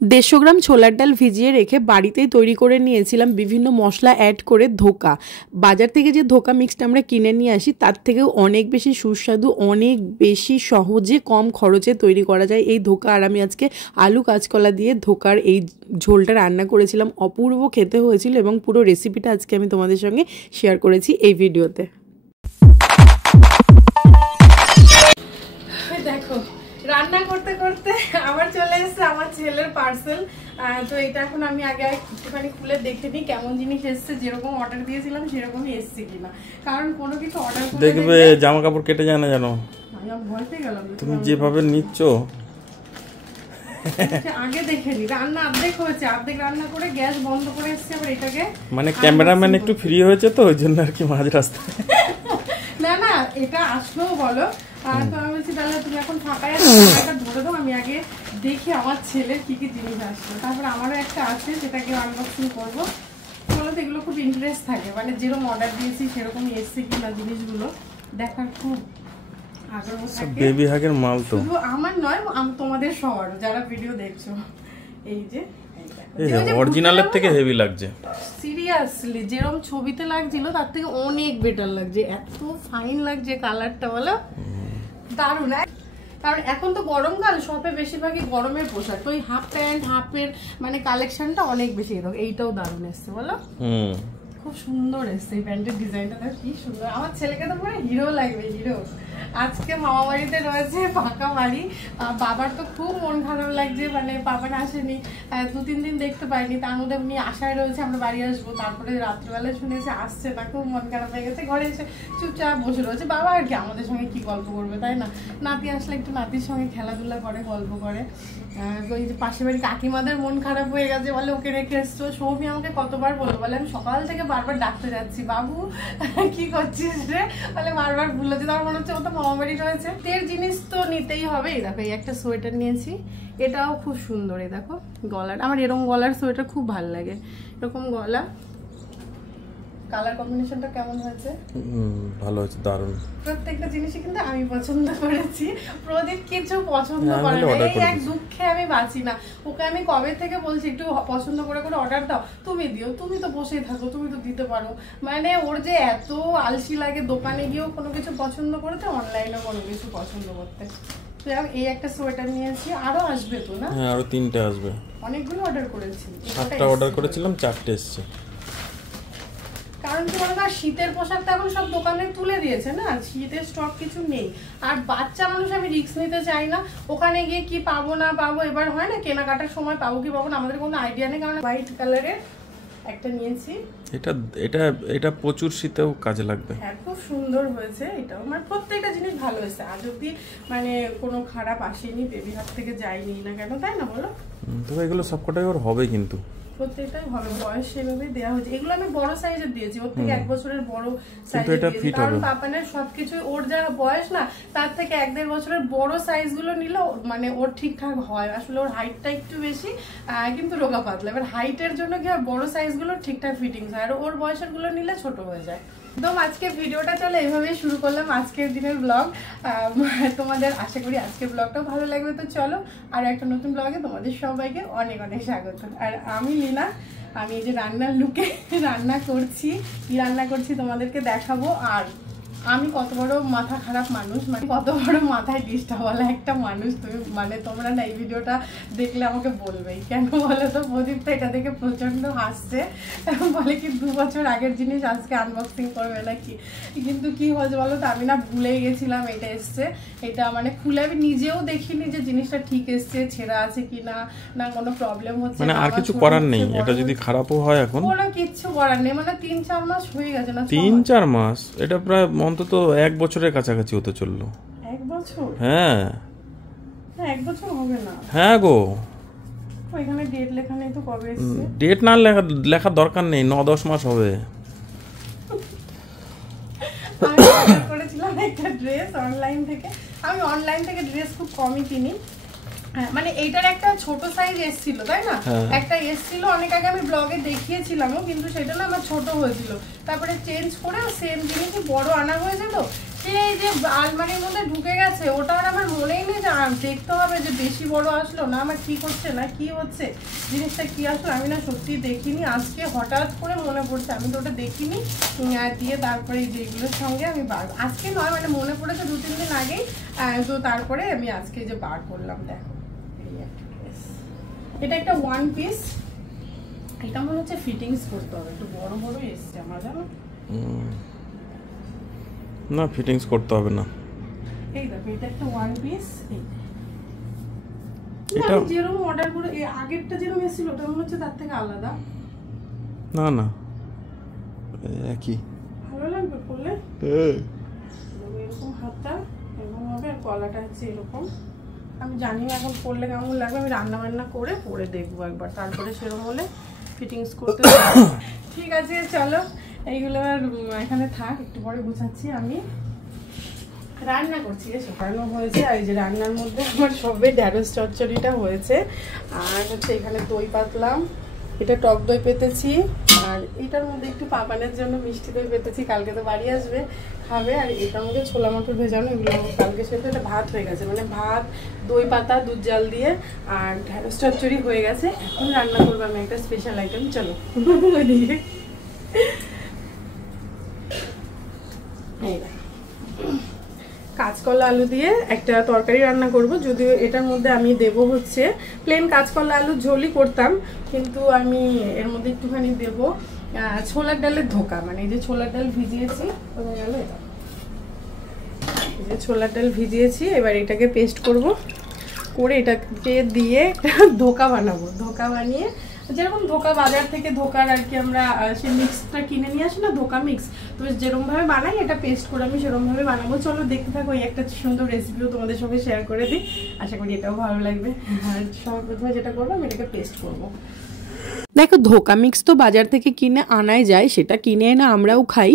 150 গ্রাম ছোলার ডাল ভিজিয়ে রেখে বাড়িতেই তৈরি করে নিয়েছিলাম বিভিন্ন মশলা অ্যাড করে ধোকা। বাজার থেকে যে ধোকা মিক্সটা আমরা কিনে নিয়ে আসি তার থেকেও অনেক বেশি সুস্বাদু, অনেক বেশি সহজে কম খরচে তৈরি করা যায় এই ধোকা। আর আমি আজকে আলু কাঁচকলা দিয়ে ধোকার এই ঝোলটা রান্না করেছিলাম, অপূর্ব খেতে হয়েছিল এবং পুরো রেসিপিটা আজকে আমি তোমাদের সঙ্গে শেয়ার করেছি এই ভিডিওতে। দেখো রান্না করতে করতে আবার চলে এসেছে আমার ছেলের পার্সেল। তো এটা এখন আমি আগে একটুখানি খুলে দেখে নিই কেমন জিনিস এসছে, যেরকম অর্ডার দিয়েছিলাম সেরকমই এসছে কিনা। কারণ কোনো কিছু অর্ডার করে দেখবে জামা কাপড় কেটে যায় না জানো, আমি ভয় পেয়ে গেলাম। তুমি যেভাবে নিচ্ছ আগে দেখে নি। রান্না অর্ধেক হয়েছে, অর্ধেক রান্না করে গ্যাস বন্ধ করে এসছে। আবার এটাকে মানে ক্যামেরাম্যান একটু ফ্রি হয়েছে তো ওই জন্য আর কি মাঝ রাস্তায়। না না এটা আসলো বলো। তো আমি বলছি তাহলে তুমি এখন ফাঁকায় আছো, এটা ধরে দাও, আমি আগে দেখি আমার ছেলের কি কি জিনিস আসলো। তারপর আমারও একটা আছে সেটাকে আনবক্সিং করবো। বলো তো এগুলো খুব ইন্টারেস্ট থাকে, মানে যেরকম অর্ডার দিয়েছি সেরকম এসছে কিনা জিনিসগুলো দেখার খুব আগ্রহ থাকে। বেবি হাগের মাল তো শুধু আমার নয়, তোমাদের সবারও যারা ভিডিও দেখছো। এই যে অরিজিনালের থেকে হেভি লাগছে, সিরিয়াসলি যেরকম ছবিতে লাগছিল তার থেকে অনেক বেটার লাগছে, এত ফাইন লাগছে কালারটা, বলো দারুণ। কারণ এখন তো গরমকাল, শপে বেশিরভাগই গরমের পোশাক, তো ওই হাফ প্যান্ট হাফের মানে কালেকশনটা অনেক বেশি। এইটাও দারুণ এসছে বলো, খুব সুন্দর এসছে এই প্যান্টের ডিজাইনটা, কি সুন্দর। আমার ছেলেকে তো পুরো হিরো লাগবে, হিরো। আজকে মামা বাড়িতে রয়েছে, ফাঁকা বাড়ি। বাবার তো খুব মন খারাপ লাগছে, মানে বাবার আসেনি 2-3 দিন দেখতে পাইনি, তার মধ্যে উনি আশায় রয়েছে আমরা বাড়ি আসবো। তারপরে রাত্রিবেলায় শুনেছে আসছে, তার খুব মন খারাপ হয়ে গেছে। ঘরে এসে চুপচাপ বসে রয়েছে। বাবা আর কি আমাদের সঙ্গে কি গল্প করবে, তাই না? নাতি আসলে একটু নাতির সঙ্গে খেলাধুলা করে, গল্প করে। ওই যে পাশের বাড়ি কাকিমাদের মন খারাপ হয়ে গেছে, বলে ওকে রেখে এসছো। সৌমি আমাকে কতবার বললো, বলে আমি সকাল থেকে বারবার ডাকতে যাচ্ছি, বাবু কি করছিস রে, বলে বারবার ভুলেছে। তার মনে হচ্ছে ও তো মামা বাড়ি রয়েছে, তের জিনিস তো নিতেই হবে। এই দেখো এই একটা সোয়েটার নিয়েছি, এটাও খুব সুন্দর। এই দেখো গলার, আমার এরকম গলার সোয়েটার খুব ভালো লাগে, এরকম গলা। কালার কম্বিনেশনটা কেমন হয়েছে? ভালো হয়েছে, দারুণ। প্রত্যেকটা জিনিসই কিন্তু আমি পছন্দ করেছি, প্রদীপ কিছু পছন্দ করে না। এই এক দুঃখে আমি বাঁচি না। ওকে আমি কবে থেকে বলছি একটু পছন্দ করে করে অর্ডার দাও, তুমি দিও, তুমি তো বসেই থাকো, তুমি তো দিতে পারো। মানে ওর যে এত আলসি লাগে দোকানে গিয়েও কোনো কিছু পছন্দ করতে, অনলাইনে কোনো কিছু পছন্দ করতে। তো এই একটা সোয়েটার নিয়েছি, আরো আসবে তো না? হ্যাঁ আরো 3টে আসবে। অনেকগুলো অর্ডার করেছি, 7টা অর্ডার করেছিলাম, 4টে এসেছে। কারণ কি বলো না, শীতের পোশাকটা এখন সব দোকানে তুলে দিয়েছে না, শীতের স্টক কিছু নেই। আর বাচ্চা মানুষ আমি রিস্ক নিতে চাই না, ওখানে গিয়ে কি পাবো না পাবো। এবার হয় না কেনাকাটার সময় পাবো কি পাবো না, আমাদের কোনো আইডিয়া নেই। কারণ হোয়াইট কালারের একটা নিয়েছি, এটা এটা এটা প্রচুর শীতেও কাজে লাগবে। হ্যাঁ খুব সুন্দর হয়েছে এটাও, মানে প্রত্যেকটা জিনিস ভালো হয়েছে। আজ অব্দি মানে কোনো খারাপ আসেনি, বেবি হাত থেকে যায়নি না কেন, তাই না বলো? তবে এগুলো সবকটাই ওর হবে, কিন্তু প্রত্যেকটাই ভালো, বয়স সেভাবে দেওয়া হয়েছে। এগুলো আমি বড় সাইজের দিয়েছি, ওর থেকে 1 বছরের বড় সাইজের দিয়েছি। কারণ পাপানের সবকিছু ওর যা বয়স না, তার থেকে 1-1.5 বছরের বড় সাইজগুলো নিলে মানে ওর ঠিকঠাক হয়। আসলে ওর হাইটটা একটু বেশি, কিন্তু রোগা পাতলা। এবার হাইটের জন্য কি হয়, বড় সাইজগুলো ঠিকঠাক ফিটিংস হয়, আর ওর বয়সের গুলো নিলে ছোট হয়ে যায়। একদম আজকে ভিডিওটা চলে এভাবেই শুরু করলাম, আজকের দিনের ব্লগ। তোমাদের আশা করি আজকের ব্লগটাও ভালো লাগবে। তো চলো আর একটা নতুন ব্লগে তোমাদের সবাইকে অনেক অনেক স্বাগত। আর আমি লীনা, আমি এই যে রান্নার লুকে রান্না করছি, কি রান্না করছি তোমাদেরকে দেখাবো। আর আমি কত বড় মাথা খারাপ মানুষ, মানে কত বড় মাথায় ডিস্টার্বওয়ালা একটা মানুষ তুমি, মানে তোমরা না এই ভিডিওটা দেখলে আমাকে বলবেই। কেন বলো তো, প্রদীপ তো এটা দেখে প্রচন্ড হাসছে, বলে কি 2 বছর আগের জিনিস আজকে আনবক্সিং করবে নাকি। কিন্তু কি হয়েছে বলো তো, আমি না ভুলেই গেছিলাম এটা এসছে। এটা মানে খুলে আমি নিজেও দেখিনি যে জিনিসটা ঠিক এসছে, ছেঁড়া আছে কিনা, না কোনো প্রবলেম হচ্ছে, মানে আর কিছু করার নেই। এটা যদি খারাপও হয় এখন কোনো কিছু করার নেই, মানে 3-4 মাস হয়ে গেছে না, 3-4 মাস, এটা প্রায় অন্তত 1 বছরের কাছাকাছি হতে চললো। 1 বছর? হ্যাঁ 1 বছর হবে না। হ্যাঁ গো, ওইখানে ডেট লেখা নেই তো কবে এসেছে। ডেট না লেখার দরকার নেই, 9-10 মাস হবে। আমি অর্ডার করেছিলাম একটা ড্রেস অনলাইন থেকে। আমি অনলাইন থেকে ড্রেস খুব কমই কিনি। হ্যাঁ মানে এইটার একটা ছোট সাইজ এসেছিল, তাই না? একটা এসেছিল অনেক আগে, আমি ব্লগে দেখিয়েছিলামও, কিন্তু সেটা না আমার ছোট হয়েছিল। তারপরে চেঞ্জ করে সেম জিনিসই বড় আনা হয়েছে, তো এই যে আলমারির মধ্যে ঢুকে গেছে, ওটা আর আমার মনেই নেই যে দেখতে হবে যে বেশি বড় আসলো না আমার ঠিক হচ্ছে না কি হচ্ছে, জিনিসটা কি আসলো আমি না সত্যি দেখিনি, আজকে হঠাৎ করে মনে পড়ছে, আমি তো ওটা দেখিনি দিয়ে তারপরে এই যেগুলোর সঙ্গে আমি আজকে নয় মানে মনে পড়েছে 2-3 দিন আগেই, তো তারপরে আমি আজকে যে বার করলাম। দেখো এটা একটা 1 পিস, এটা মনে হচ্ছে ফিটিংস করতে হবে, একটু বড় বড় এসছে আমার জানো না, ফিটিংস করতে হবে না। এই দেখো এটা একটা 1 পিস, এটা যেরকম অর্ডার করে আগেরটা যেরকম এসেছিল ওটা মনে হচ্ছে তার থেকে আলাদা। না না একই, ভালো লাগবে করলে, এরকম হাতটা এরকম হবে আর গলাটা হচ্ছে এরকম। আমি জানি না এখন পরলে কেমন লাগবে, আমি রান্না বান্না করে পরে দেখবো একবার, তারপরে সেরকম হলে ফিটিংস করতে ঠিক আছে। চলো এইগুলো আর এখানে থাক, একটু পরে গুছাচ্ছি। আমি রান্না করছি, শুকানো হয়েছে, আর এই যে রান্নার মধ্যে আমার সবে ঢ্যাঁড়স চচ্চড়িটা হয়েছে, আর হচ্ছে এখানে দই পাতলাম, এটা টক দই পেতেছি, আর এটার মধ্যে একটু পাপানের জন্য মিষ্টি দই পেতেছি, কালকে তো বাড়ি আসবে খাবে, আর এটার মধ্যে ছোলা মটর ভেজানো, এগুলো কালকে সেটা এটা ভাত হয়ে গেছে, মানে ভাত দই পাতা দুধ জাল দিয়ে আর ঢ্যাঁড়স চচ্চড়ি হয়ে গেছে। এখন রান্না করবো আমি একটা স্পেশাল আইটেম, চলো ওইদিকে। কাঁচকলা আলু দিয়ে একটা তরকারি রান্না করব, যদিও এটার মধ্যে আমি দেব হচ্ছে প্লেন কাঁচকলা আলুর ঝোলই করতাম, কিন্তু আমি এর মধ্যে একটুখানি দেব ছোলার ডালের ধোকা, মানে এই যে ছোলার ডাল ভিজিয়েছি, গেল এটা এই যে ছোলার ডাল ভিজিয়েছি, এবার এটাকে পেস্ট করব, করে এটাকে দিয়ে ধোকা বানাবো, ধোকা বানিয়ে যেরকম ধোকা বাজার থেকে ধোকার আর কি আমরা সেই মিক্সটা কিনে নিয়ে আসি না, ধোকা মিক্স, তো যেরকম ভাবে বানাই এটা পেস্ট করে আমি সেরকম ভাবে বানাবো। চলো দেখতে থাকো, এই একটা সুন্দর রেসিপিও তোমাদের সঙ্গে শেয়ার করে দিই, আশা করি এটাও ভালো লাগবে। আর সবার প্রথমে যেটা করবো আমি এটাকে পেস্ট করবো। দেখো ধোকা মিক্স তো বাজার থেকে কিনে আনাই যায়, সেটা কিনে এনে আমরাও খাই,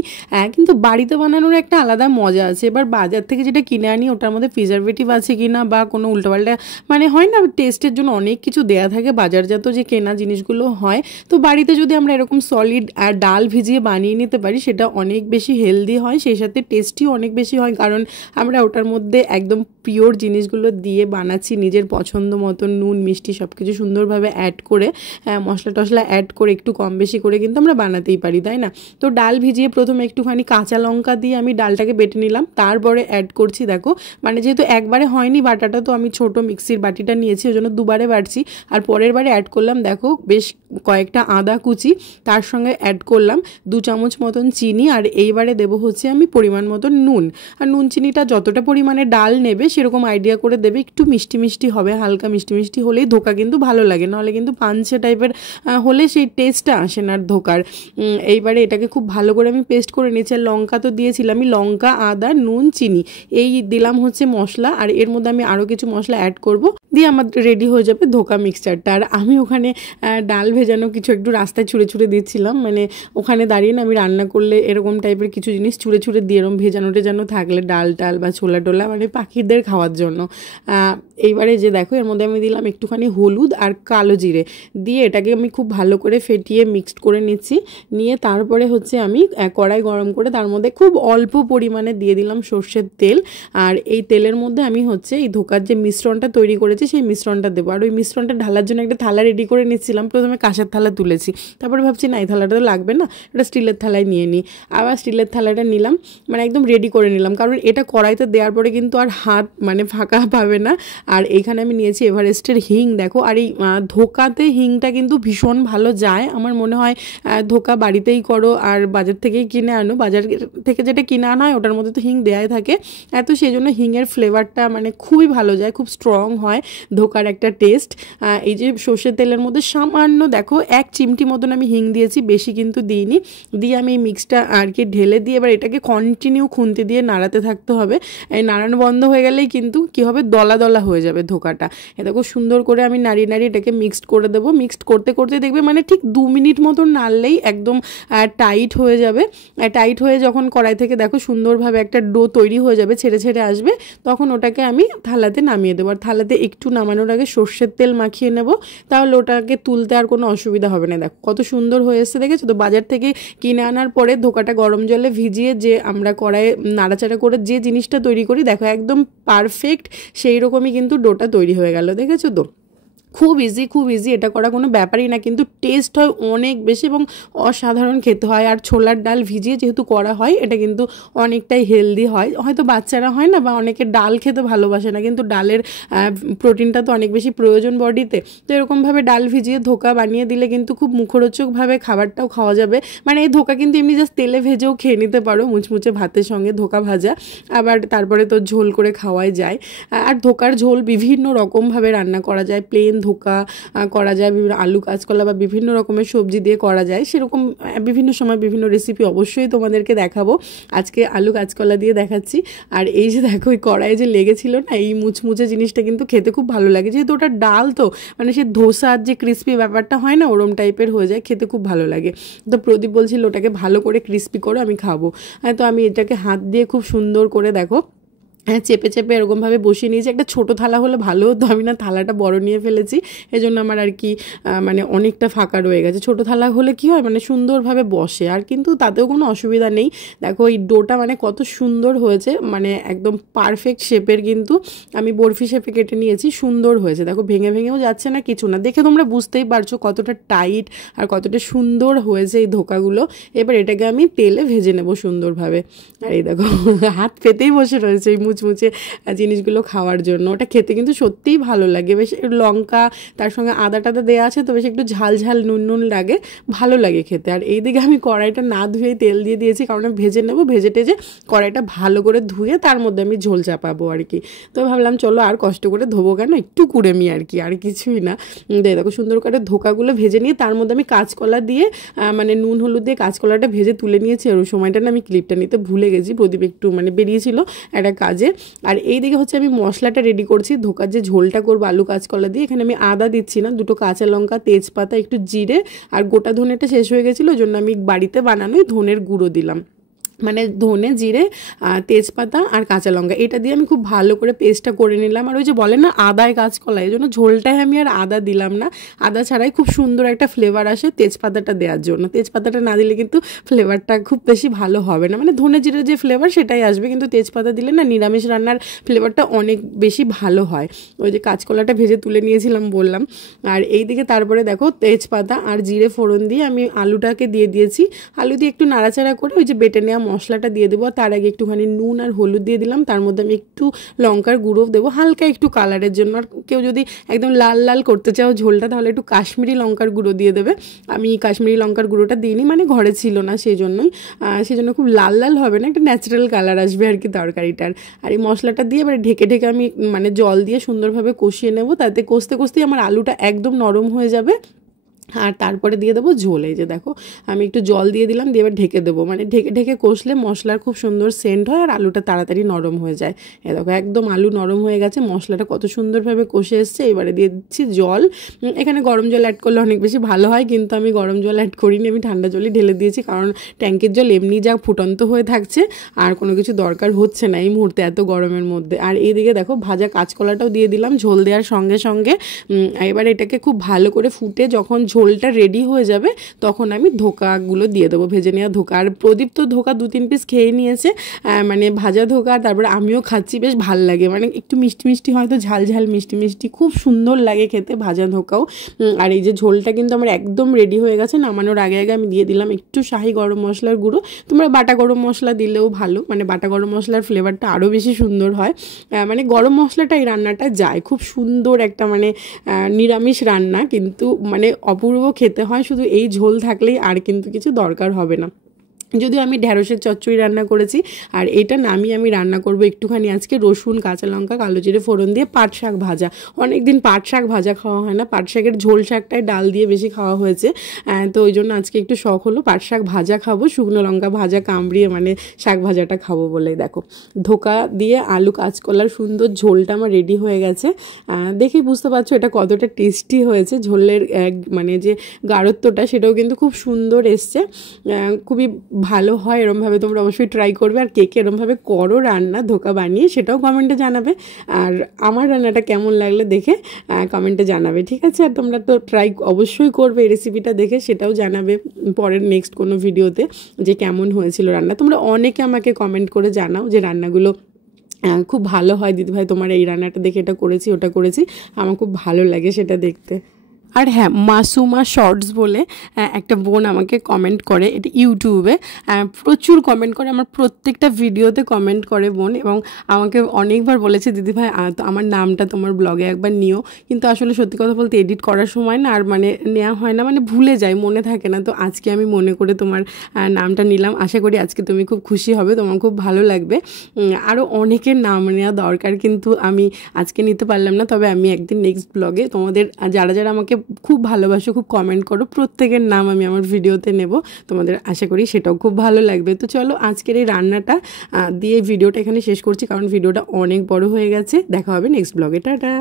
কিন্তু বাড়িতে বানানোর একটা আলাদা মজা আছে। এবার বাজার থেকে যেটা কিনে আনি ওটার মধ্যে প্রিজারভেটিভ আছে কিনা বা কোনো উল্টোপাল্টা মানে হয় না, টেস্টের জন্য অনেক কিছু দেয়া থাকে বাজারজাত যে কেনা জিনিসগুলো হয়, তো বাড়িতে যদি আমরা এরকম সলিড আর ডাল ভিজিয়ে বানিয়ে নিতে পারি সেটা অনেক বেশি হেলদি হয়, সেই সাথে টেস্টিও অনেক বেশি হয়, কারণ আমরা ওটার মধ্যে একদম পিওর জিনিসগুলো দিয়ে বানাচ্ছি, নিজের পছন্দ মতন নুন মিষ্টি সব কিছু সুন্দরভাবে অ্যাড করে, মশলা টশলা অ্যাড করে একটু কম বেশি করে কিন্তু আমরা বানাতেই পারি, তাই না? তো ডাল ভিজিয়ে প্রথমে একটুখানি কাঁচা লঙ্কা দিয়ে আমি ডালটাকে বেটে নিলাম, তারপরে অ্যাড করছি, দেখো মানে যেহেতু একবারে হয়নি বাটাটা, তো আমি ছোট মিক্সির বাটিটা নিয়েছি, ওই জন্য দুবারে বাটছি, আর পরের বারে অ্যাড করলাম দেখো বেশ কয়েকটা আদা কুচি, তার সঙ্গে অ্যাড করলাম 2 চামচ মতন চিনি, আর এইবারে দেবো হচ্ছে আমি পরিমাণ মতন নুন, আর নুন চিনিটা যতটা পরিমাণে ডাল নেবে সেরকম আইডিয়া করে দেবে, একটু মিষ্টি মিষ্টি হবে, হালকা মিষ্টি মিষ্টি হলেই ধোকা কিন্তু ভালো লাগে, নাহলে কিন্তু পাঞ্চে টাইপের হলে সেই টেস্টটা আসে না ধোকার। এইবারে এটাকে খুব ভালো করে আমি পেস্ট করে নিচ্ছি, আর লঙ্কা তো দিয়েছিলাম আমি, লঙ্কা আদা নুন চিনি এই দিলাম হচ্ছে মশলা, আর এর মধ্যে আমি আরও কিছু মশলা অ্যাড করব, দিয়ে আমার রেডি হয়ে যাবে ধোকা মিক্সচারটা। আর আমি ওখানে ডাল ভেজানো কিছু একটু রাস্তায় ছুঁড়ে ছুঁড়ে দিচ্ছিলাম, মানে ওখানে দাঁড়িয়ে না আমি রান্না করলে এরকম টাইপের কিছু জিনিস ছুঁড়ে ছুঁড়ে দিয়ে এরকম ভেজানো টেজানো থাকলে ডাল টাল বা ছোলা টোলা মানে পাখিদের খাওয়ার জন্য। এইবারে যে দেখো এর মধ্যে আমি দিলাম একটুখানি হলুদ আর কালো জিরে দিয়ে এটাকে আমি খুব ভালো করে ফেটিয়ে মিক্সড করে নিচ্ছি, নিয়ে তারপরে হচ্ছে আমি কড়াই গরম করে তার মধ্যে খুব অল্প পরিমাণে দিয়ে দিলাম সর্ষের তেল, আর এই তেলের মধ্যে আমি হচ্ছে এই ধোকার যে মিশ্রণটা তৈরি করেছি সেই মিশ্রণটা দেবো, আর ওই মিশ্রণটা ঢালার জন্য একটা থালা রেডি করে নিচ্ছিলাম, প্রথমে কাঁসার থালা তুলেছি, তারপরে ভাবছি না এই থালাটা তো লাগবে না, এটা স্টিলের থালায় নিয়ে নিই, আবার স্টিলের থালাটা নিলাম, মানে একদম রেডি করে নিলাম, কারণ এটা কড়াইতে দেওয়ার পরে কিন্তু আর হাত মানে ফাঁকা পাবে না। আর এইখানে আমি নিয়েছি এভারেস্টের হিং, দেখো আর এই ধোকাতে হিংটা কিন্তু ভীষণ ভালো যায়, আমার মনে হয় ধোকা বাড়িতেই করো আর বাজার থেকেই কিনে আনো, বাজার থেকে যেটা কিনে আনা হয় ওটার মধ্যে তো হিং দেয়াই থাকে, তো সেই জন্য হিংয়ের ফ্লেভারটা মানে খুবই ভালো যায়, খুব স্ট্রং হয় ধোকার একটা টেস্ট। এই যে সর্ষের তেলের মধ্যে সামান্য দেখো 1 চিমটি মতন আমি হিং দিয়েছি, বেশি কিন্তু দিইনি, দিয়ে আমি এই মিক্সটা আর কি ঢেলে দিয়ে এবার এটাকে কন্টিনিউ খুন্তি দিয়ে নাড়াতে থাকতে হবে, এই নাড়ানো বন্ধ হয়ে গেলেই কিন্তু কি হবে দলা দলা হয়ে হয়ে যাবে ধোকাটা। দেখো সুন্দর করে আমি নাড়িয়ে নাড়িয়ে এটাকে মিক্সড করে দেবো। মিক্সড করতে করতে দেখবে মানে ঠিক 2 মিনিট মতো নাড়লেই একদম টাইট হয়ে যাবে। টাইট হয়ে যখন কড়াই থেকে দেখো সুন্দরভাবে একটা ডো তৈরি হয়ে যাবে, ছেড়ে ছেড়ে আসবে, তখন ওটাকে আমি থালাতে নামিয়ে দেবো। আর থালাতে একটু নামানোর আগে সর্ষের তেল মাখিয়ে নেব, তাহলে ওটাকে তুলতে আর কোনো অসুবিধা হবে না। দেখো কত সুন্দর হয়ে এসছে, দেখেছো তো? বাজার থেকে কিনে আনার পরে ধোকাটা গরম জলে ভিজিয়ে যে আমরা কড়াইয়ে নাড়াচাড়া করে যে জিনিসটা তৈরি করি, দেখো একদম পারফেক্ট সেই রকমই কিন্তু ডোটা তৈরি হয়ে গেল, দেখেছো তো? খুব ইজি, এটা করা কোনো ব্যাপারই না, কিন্তু টেস্ট হয় অনেক বেশি এবং অসাধারণ খেতে হয়। আর ছোলার ডাল ভিজিয়ে যেহেতু করা হয়, এটা কিন্তু অনেকটাই হেলদি হয়। হয়তো বাচ্চারা হয় না বা অনেকে ডাল খেতে ভালোবাসে না, কিন্তু ডালের প্রোটিনটা তো অনেক বেশি প্রয়োজন বডিতে। তো এরকমভাবে ডাল ভিজিয়ে ধোকা বানিয়ে দিলে কিন্তু খুব মুখরোচকভাবে খাবারটাও খাওয়া যাবে। মানে এই ধোকা কিন্তু এমনি জাস্ট তেলে ভেজেও খেয়ে নিতে পারো, মুচমুচে ভাতের সঙ্গে ধোকা ভাজা, আবার তারপরে তো ঝোল করে খাওয়াই যায়। আর ধোকার ঝোল বিভিন্ন রকমভাবে রান্না করা যায়, প্লেন ধোকা করা যায়, বিভিন্ন আলু কাঁচকলা বা বিভিন্ন রকমের সবজি দিয়ে করা যায়। সেরকম বিভিন্ন সময় বিভিন্ন রেসিপি অবশ্যই তোমাদেরকে দেখাবো। আজকে আলু কাঁচকলা দিয়ে দেখাচ্ছি। আর এই যে দেখো ওই কড়াইয়ে যে লেগেছিল না, এই মুচমুচে জিনিসটা কিন্তু খেতে খুব ভালো লাগে, যেহেতু ওটা ডাল তো মানে সে ধোসার যে ক্রিস্পি ব্যাপারটা হয় না, ওরম টাইপের হয়ে যায়, খেতে খুব ভালো লাগে। তো প্রদীপ বলছিল ওটাকে ভালো করে ক্রিস্পি করো, আমি খাবো। তো আমি এটাকে হাত দিয়ে খুব সুন্দর করে দেখো চেপে চেপে এরকমভাবে বসিয়ে নিয়েছি। একটা ছোটো থালা হলে ভালো হতো, আমি না থালাটা বড় নিয়ে ফেলেছি, এজন্য আমার আর কি মানে অনেকটা ফাঁকা রয়ে গেছে। ছোটো থালা হলে কি হয় মানে সুন্দরভাবে বসে, আর কিন্তু তাতেও কোনো অসুবিধা নেই। দেখো এই ডোটা মানে কত সুন্দর হয়েছে, মানে একদম পারফেক্ট শেপের, কিন্তু আমি বরফি শেপে কেটে নিয়েছি, সুন্দর হয়েছে। দেখো ভেঙে ভেঙেও যাচ্ছে না, কিছু না, দেখে তোমরা বুঝতেই পারছো কতটা টাইট আর কতটা সুন্দর হয়েছে এই ধোকাগুলো। এবার এটাকে আমি তেলে ভেজে নেব সুন্দরভাবে। আর এই দেখো হাত পেতেই বসে রয়েছে এই মুচমুচে জিনিসগুলো খাওয়ার জন্য। ওটা খেতে কিন্তু সত্যিই ভালো লাগে, বেশ লঙ্কা তার সঙ্গে আদা টাদা দেওয়া আছে তো, বেশ একটু ঝাল ঝাল নুন নুন লাগে, ভালো লাগে খেতে। আর এইদিকে আমি কড়াইটা না ধুয়েই তেল দিয়ে দিয়েছি, কারণ ভেজে নেবো, ভেজে টেজে কড়াইটা ভালো করে ধুয়ে তার মধ্যে আমি ঝোল চাপাবো আর কি। তো ভাবলাম চলো আর কষ্ট করে ধোবো কেন, একটু কুড়েমি আর কি, আর কিছুই না। দেখো সুন্দর করে ধোকাগুলো ভেজে নিয়ে তার মধ্যে আমি কাঁচকলা দিয়ে মানে নুন হলুদ দিয়ে কাঁচকলাটা ভেজে তুলে নিয়েছি। আর ওই সময়টা না আমি ক্লিপটা নিতে ভুলে গেছি, প্রদীপ একটু মানে বেরিয়েছিল একটা কাজে। আর এইদিকে হচ্ছে আমি মশলাটা রেডি করছি, ধোকার যে ঝোলটা করবো আলু কাঁচকলা দিয়ে। এখানে আমি আদা দিচ্ছি না, 2 কাঁচা লঙ্কা, তেজপাতা, একটু জিরে আর গোটা ধনেটা শেষ হয়ে গেছিলো, ওই জন্য আমি বাড়িতে বানানোই ধনের গুঁড়ো দিলাম। মানে ধনে, জিরে, তেজপাতা আর কাঁচা লঙ্কা, এটা দিয়ে আমি খুব ভালো করে পেস্টটা করে নিলাম। আর ওই যে বলে না আদায় কাঁচকলা, এই জন্য ঝোলটায় আমি আর আদা দিলাম না, আদা ছাড়াই খুব সুন্দর একটা ফ্লেভার আসে তেজপাতাটা দেওয়ার জন্য। তেজপাতাটা না দিলে কিন্তু ফ্লেভারটা খুব বেশি ভালো হবে না, মানে ধনে জিরে যে ফ্লেভার সেটাই আসবে, কিন্তু তেজপাতা দিলে না নিরামিষ রান্নার ফ্লেভারটা অনেক বেশি ভালো হয়। ওই যে কাঁচকলাটা ভেজে তুলে নিয়েছিলাম বললাম। আর এইদিকে তারপরে দেখো তেজপাতা আর জিরে ফোড়ন দিয়ে আমি আলুটাকে দিয়ে দিয়েছি। আলু দিয়ে একটু নাড়াচাড়া করে ওই যে বেটে নেওয়া মশলাটা দিয়ে দেবো। তার আগে একটুখানি নুন আর হলুদ দিয়ে দিলাম, তার মধ্যে আমি একটু লঙ্কার গুঁড়ো দেবো হালকা একটু কালারের জন্য। আর কেউ যদি একদম লাল লাল করতে চাও ঝোলটা, তাহলে একটু কাশ্মীরি লঙ্কার গুঁড়ো দিয়ে দেবে। আমি কাশ্মীরি লঙ্কার গুঁড়োটা দিইনি, মানে ঘরে ছিল না সেই জন্যই, সেজন্য খুব লাল লাল হবে না, একটা ন্যাচারাল কালার আসবে আর কি তরকারিটার। আর এই মশলাটা দিয়ে এবার ঢেকে ঢেকে আমি মানে জল দিয়ে সুন্দরভাবে কষিয়ে নেব। তাতে কষতে কষতেই আমার আলুটা একদম নরম হয়ে যাবে। আর তারপরে দিয়ে দেবো ঝোল। এই যে দেখো আমি একটু জল দিয়ে দিলাম, দিয়ে এবার ঢেকে দেবো, মানে ঢেকে ঢেকে কষলে মশলার খুব সুন্দর সেন্ট হয় আর আলুটা তাড়াতাড়ি নরম হয়ে যায়। এ দেখো একদম আলু নরম হয়ে গেছে, মশলাটা কত সুন্দরভাবে কষে এসছে। এবারে দিয়ে দিচ্ছি জল। এখানে গরম জল অ্যাড করলে অনেক বেশি ভালো হয়, কিন্তু আমি গরম জল অ্যাড করিনি, আমি ঠান্ডা জলই ঢেলে দিয়েছি, কারণ ট্যাঙ্কের জল এমনি যা ফুটন্ত হয়ে থাকছে, আর কোনো কিছু দরকার হচ্ছে না এই মুহূর্তে এত গরমের মধ্যে। আর এইদিকে দেখো ভাজা কাঁচকলাটাও দিয়ে দিলাম ঝোল দেওয়ার সঙ্গে সঙ্গে। এবার এটাকে খুব ভালো করে ফুটে যখন ঝোলটা রেডি হয়ে যাবে, তখন আমি ধোকাগুলো দিয়ে দেবো, ভেজে নেওয়া ধোকা। আর প্রদীপ তো ধোকা 2-3 পিস খেয়ে নিয়েছে, মানে ভাজা ধোকা, তারপরে আমিও খাচ্ছি, বেশ ভাল লাগে, মানে একটু মিষ্টি মিষ্টি হয়তো ঝাল ঝাল মিষ্টি মিষ্টি, খুব সুন্দর লাগে খেতে ভাজা ধোকাও। আর এই যে ঝোলটা কিন্তু আমার একদম রেডি হয়ে গেছে। নামানোর আগে আগে আমি দিয়ে দিলাম একটু শাহি গরম মশলার গুঁড়ো, তোমরা বাটা গরম মশলা দিলেও ভালো, মানে বাটা গরম মশলার ফ্লেভারটা আরও বেশি সুন্দর হয়। মানে গরম মশলাটা এই রান্নাটা যায় খুব সুন্দর একটা, মানে নিরামিষ রান্না কিন্তু মানে অপূর্ব খেতে হয়, শুধু এই ঝোল থাকলেই আর কিন্তু কিছু দরকার হবে না। যদিও আমি ঢ্যাঁড়সের চচ্চড়ি রান্না করেছি। আর এটা নামিয়ে আমি রান্না করব একটুখানি আজকে রসুন, কাঁচা লঙ্কা, কালো জিরে ফোড়ন দিয়ে পাট শাক ভাজা। অনেক দিন পাট শাক ভাজা খাওয়া হয় না, পাট শাকের ঝোল শাকটাই ডাল দিয়ে বেশি খাওয়া হয়েছে, তো ওই জন্য আজকে একটু শখ হলো পাট শাক ভাজা খাবো, শুকনো লঙ্কা ভাজা কামড়িয়ে, মানে শাক ভাজাটা খাবো বলে। দেখো ধোকা দিয়ে আলু কাঁচকলার সুন্দর ঝোলটা আমার রেডি হয়ে গেছে। দেখেই বুঝতে পারছো এটা কতটা টেস্টি হয়েছে। ঝোলের মানে যে গাঢ়ত্বটা সেটাও কিন্তু খুব সুন্দর এসছে, খুবই ভালো হয়। এরমভাবে তোমরা অবশ্যই ট্রাই করবে। আর কে কে এরমভাবে করো রান্না ধোকা বানিয়ে সেটাও কমেন্টে জানাবে। আর আমার রান্নাটা কেমন লাগলে দেখে কমেন্টে জানাবে, ঠিক আছে? আর তোমরা তো ট্রাই অবশ্যই করবে এই রেসিপিটা দেখে, সেটাও জানাবে পরের নেক্সট কোনো ভিডিওতে যে কেমন হয়েছিল রান্না। তোমরা অনেকে আমাকে কমেন্ট করে জানাও যে রান্নাগুলো খুব ভালো হয় দিদিভাই, তোমার এই রান্নাটা দেখে এটা করেছি ওটা করেছি, আমার খুব ভালো লাগে সেটা দেখতে। আর হ্যাঁ, মাসুমা শর্টস বলে একটা বোন আমাকে কমেন্ট করে, এটা ইউটিউবে প্রচুর কমেন্ট করে, আমার প্রত্যেকটা ভিডিওতে কমেন্ট করে বোন, এবং আমাকে অনেকবার বলেছে দিদিভাই আমার নামটা তোমার ব্লগে একবার নিও, কিন্তু আসলে সত্যি কথা বলতে এডিট করার সময় না আর মানে নেওয়া হয় না, মানে ভুলে যাই, মনে থাকে না। তো আজকে আমি মনে করে তোমার নামটা নিলাম। আশা করি আজকে তুমি খুব খুশি হবে, তোমার খুব ভালো লাগবে। আরও অনেকের নাম নেওয়া দরকার, কিন্তু আমি আজকে নিতে পারলাম না। তবে আমি একদিন নেক্সট ব্লগে তোমাদের যারা যারা আমাকে খুব ভালোবাসো, খুব কমেন্ট করো, প্রত্যেকের নাম আমি আমার ভিডিওতে নেব, তোমাদের আশা করি সেটাও খুব ভালো লাগবে। তো চলো আজকের এই রান্নাটা দিয়ে ভিডিওটা এখানে শেষ করছি, কারণ ভিডিওটা অনেক বড় হয়ে গেছে। দেখা হবে নেক্সট ব্লগে, টাটা।